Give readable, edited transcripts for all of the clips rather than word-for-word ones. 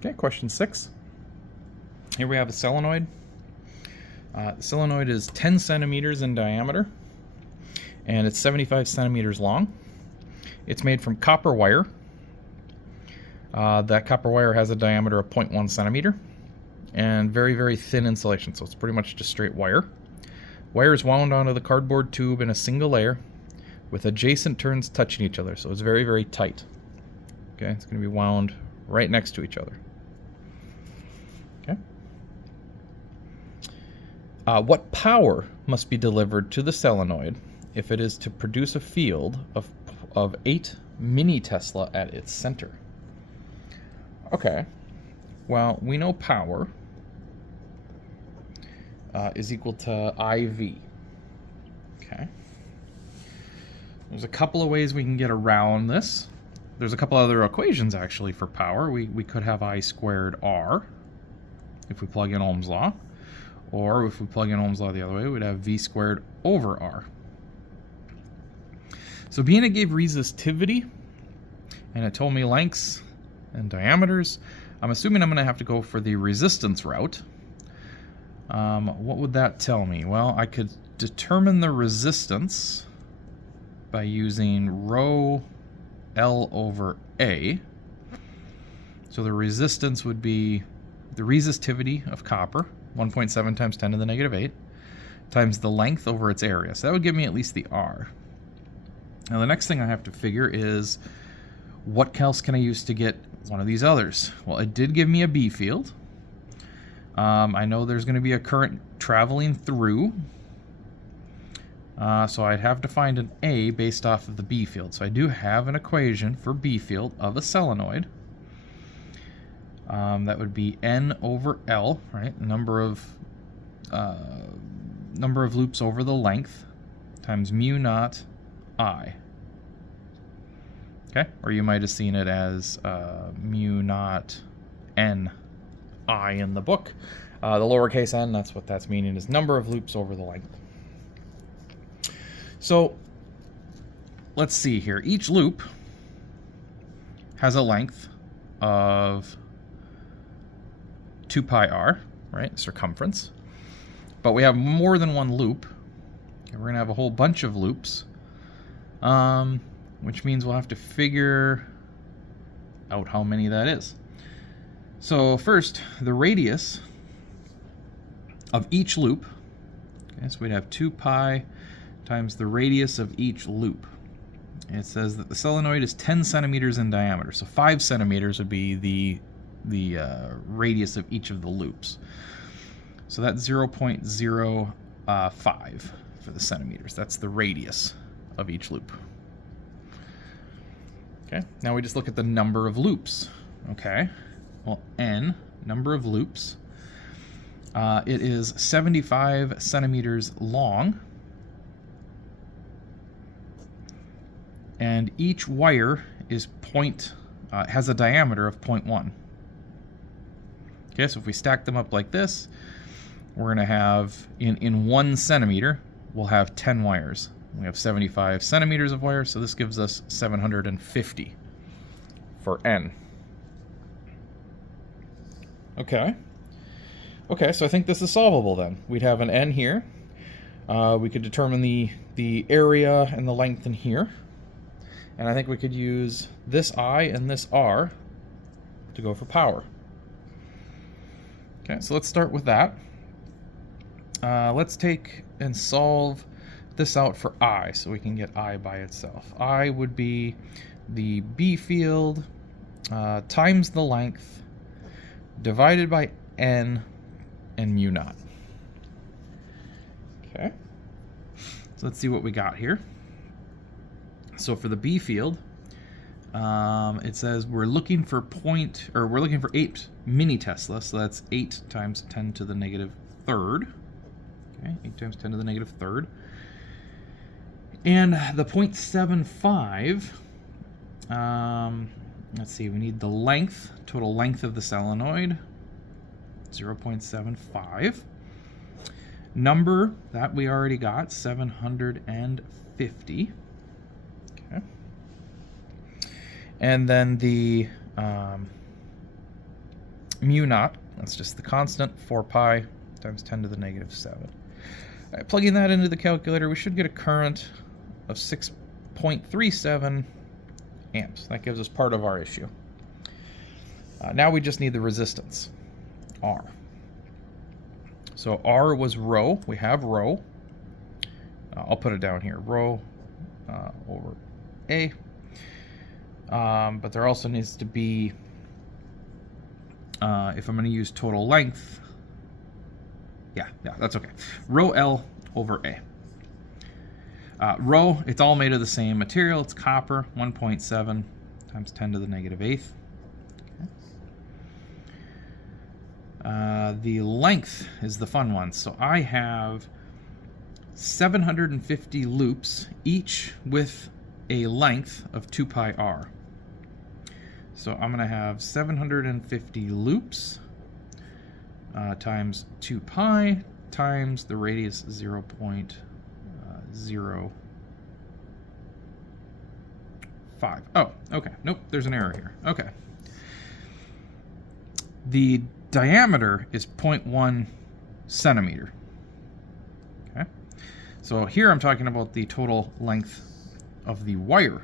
Okay, question 6. Here we have a solenoid. The solenoid is 10 centimeters in diameter, and it's 75 centimeters long. It's made from copper wire. That copper wire has a diameter of 0.1 centimeter and very, very thin insulation, so it's pretty much just straight wire. Wire is wound onto the cardboard tube in a single layer with adjacent turns touching each other, so it's very, very tight. Okay, it's going to be wound right next to each other. Okay. What power must be delivered to the solenoid if it is to produce a field of 8 mini Tesla at its center? Okay, well, we know power is equal to IV. Okay. There's a couple of ways we can get around this. There's a couple other equations, actually, for power. We could have I squared R if we plug in Ohm's law. Or if we plug in Ohm's law the other way, we'd have V squared over R. So being it gave resistivity, and it told me lengths and diameters, I'm assuming I'm going to have to go for the resistance route. What would that tell me? Well, I could determine the resistance by using rho L over A. So the resistance would be the resistivity of copper, 1.7 times 10 to the negative 8, times the length over its area. So that would give me at least the R. Now the next thing I have to figure is what else can I use to get one of these others? Well, it did give me a B field. I know there's going to be a current traveling through. So I'd have to find an A based off of the B field. So I do have an equation for B field of a solenoid. That would be N over L, right? The number of loops over the length times mu naught I. Okay, or you might have seen it as mu naught N I in the book. The lowercase n, that's what that's meaning, is number of loops over the length. So let's see here. Each loop has a length of 2 pi r, right, circumference. But we have more than one loop. Okay, we're going to have a whole bunch of loops, which means we'll have to figure out how many that is. So first, the radius of each loop, okay, so we'd have 2 pi times the radius of each loop. It says that the solenoid is 10 centimeters in diameter, so 5 centimeters would be the radius of each of the loops. So that's 0.05 for the centimeters. That's the radius of each loop. Okay, now we just look at the number of loops. Okay, well, N, number of loops, it is 75 centimeters long, and each wire is has a diameter of 0.1. Okay, so if we stack them up like this, we're going to have, in 1 centimeter, we'll have 10 wires. We have 75 centimeters of wire, so this gives us 750 for N. Okay. Okay, so I think this is solvable then. We'd have an N here. We could determine the area and the length in here. And I think we could use this I and this R to go for power. Okay, so let's start with that. Let's take and solve this out for I, so we can get I by itself. I would be the B field times the length divided by N and mu naught. Okay, so let's see what we got here. So for the B field, it says we're looking for 8 mini Tesla, so that's 8 times 10 to the negative third. Okay, 8 times 10 to the negative third. And the 0.75, let's see, we need the length, total length of the solenoid, 0.75. Number, that we already got, 750. Okay. And then the mu naught, that's just the constant, 4 pi times 10 to the negative 7. All right, plugging that into the calculator, we should get a current of 6.37 amps. That gives us part of our issue. Now we just need the resistance, R. So R was rho. We have rho. I'll put it down here, rho over A. But there also needs to be, if I'm going to use total length, yeah, that's okay. Rho L over A. Rho, it's all made of the same material. It's copper, 1.7 times 10 to the negative 8th. The length is the fun one. So I have 750 loops, each with a length of 2 pi r. So I'm going to have 750 loops times 2 pi times the radius 0.05. Oh, okay. Nope, there's an error here. Okay. The diameter is 0.1 centimeter. Okay. So here I'm talking about the total length of the wire.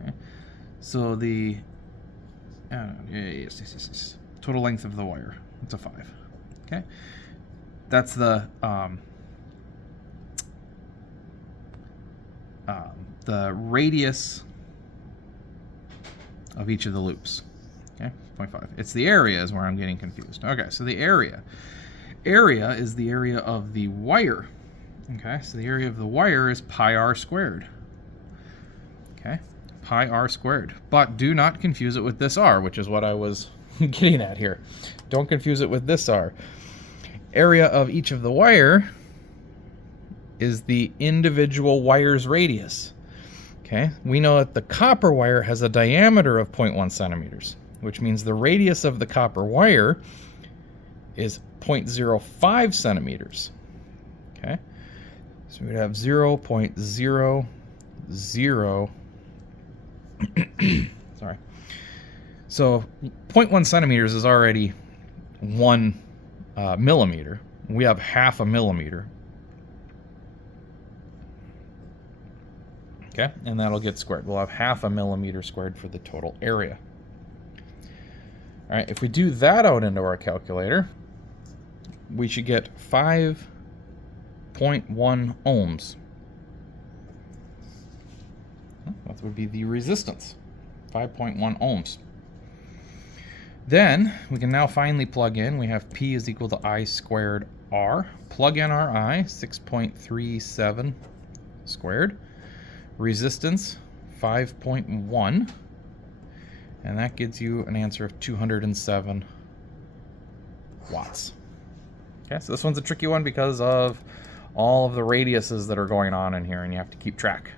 Okay. So the yes. Total length of the wire. It's a 5. Okay. That's the radius of each of the loops. Okay, 0.5. It's the area is where I'm getting confused. Okay, so the area. Area is the area of the wire. Okay, so the area of the wire is pi r squared. Okay, pi r squared. But do not confuse it with this r, which is what I was getting at here. Don't confuse it with this r. Area of each of the wire is the individual wire's radius. Okay, we know that the copper wire has a diameter of 0.1 centimeters, which means the radius of the copper wire is 0.05 centimeters. Okay, so we'd have 0.00 sorry. So 0.1 centimeters is already 1 millimeter. We have half a millimeter. Okay, and that'll get squared. We'll have half a millimeter squared for the total area. All right, if we do that out into our calculator, we should get 5.1 ohms. That would be the resistance, 5.1 ohms. Then we can now finally plug in. We have P is equal to I squared R. Plug in our I, 6.37 squared. Resistance, 5.1. And that gives you an answer of 207 watts. Okay, so this one's a tricky one because of all of the radiuses that are going on in here, and you have to keep track.